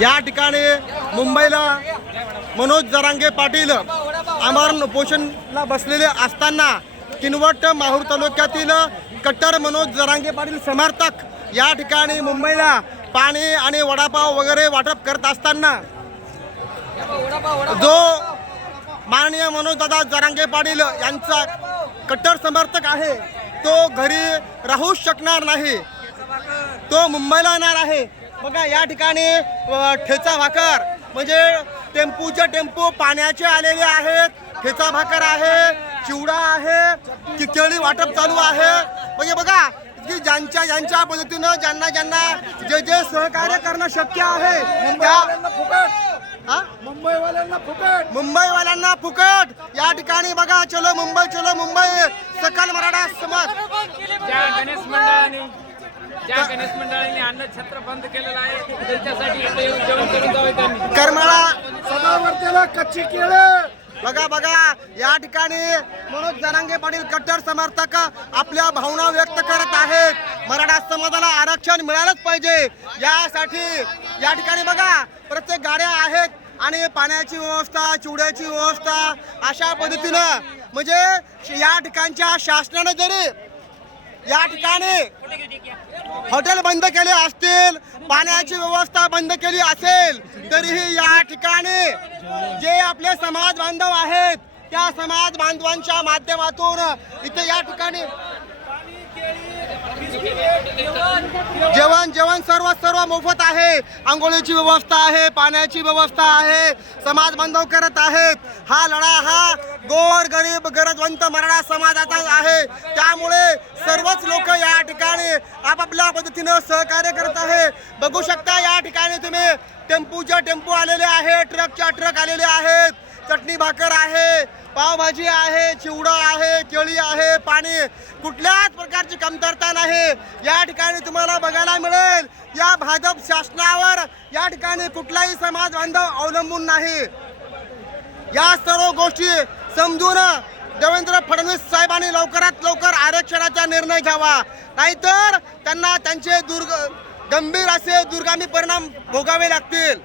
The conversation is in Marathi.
या ठिकाणी मुंबईला मनोज जरांगे पाटील आमरण उपोषणला बसलेले असताना किनवट माहूर तालुक्यातील कट्टर मनोज जरांगे पाटील समर्थक या ठिकाणी मुंबईला पाणी आणि वडापाव वगैरे वाटप करत असताना जो माननीय मनोजदादा जरांगे पाटील यांचा कट्टर समर्थक आहे तो घरी राहूच शकणार नाही तो मुंबईला येणार आहे. बघा या ठिकाणी ठेचा भाकर म्हणजे टेम्पूचे टेम्पू पाण्याचे आलेले आहेत. ठेचा भाकर आहे चिवडा आहे खिचडी वाटप चालू आहे. म्हणजे बघा की ज्यांच्या ज्यांच्या पद्धतीनं ज्यांना ज्यांना जे जे सहकार्य करणं शक्य आहे त्या हा? मुंबईवाल्यांना फुकट. मुंबईवाल्यांना फुकट. या ठिकाणी बघा चलो मुंबई चलो मुंबई. सकल मराठा समाज ज्या गणेश मंडळाने अन्न छत्र बंद केलेलं आहे त्यांच्यासाठी इथे येऊन जेवण करून जावे त्यांनी करमाळा सदावर्तीला कच्ची केळ. बघा बघा या ठिकाणी मनोज जनांगे पाटील कट्टर समर्थक आपल्या भावना व्यक्त करत आहेत. मराठा समाजाला आरक्षण मिळालंच पाहिजे. यासाठी या ठिकाणी बघा प्रत्येक गाड्या आहेत आणि पाण्याची व्यवस्था चिवड्याची व्यवस्था अशा पद्धतीनं. म्हणजे या ठिकाणच्या शासनाने जरी या ठिकाणी हॉटेल बंद केले असतील पाण्याची व्यवस्था बंद केली असेल तरीही या ठिकाणी जे आपले समाज बांधव आहेत त्या समाज बांधवांच्या माध्यमातून इथे या ठिकाणी जेवण जेवण सर्व सर्व मोफत आहे. आंघोळीची व्यवस्था आहे पाण्याची व्यवस्था आहे समाज बांधव करत आहेत. हा लढा हा गोर गरीब गरजवंत मराठा समाजाचा आहे. त्यामुळे सर्वच लोक या ठिकाणी आपापल्या पद्धतीनं सहकार्य करत आहे. बघू शकता या ठिकाणी तुम्ही टेम्पूच्या टेम्पू आलेले आहे ट्रकच्या ट्रक आलेले आहेत. चटणी भाकर आहे पावभाजी आहे चिवडा आहे केळी आहे पाणी कुठल्याच प्रकारची कमतरता नाही. या ठिकाणी तुम्हाला बघायला मिळेल या भाजप शासनावर या ठिकाणी कुठलाही समाज बांधव अवलंबून नाही. या सर्व गोष्टी समजून देवेंद्र फडणवीस साहेबांनी लवकरात लवकर आरक्षणाचा निर्णय घ्यावा. नाहीतर त्यांना त्यांचे दुर्ग गंभीर असे दुर्गामी परिणाम भोगावे लागतील.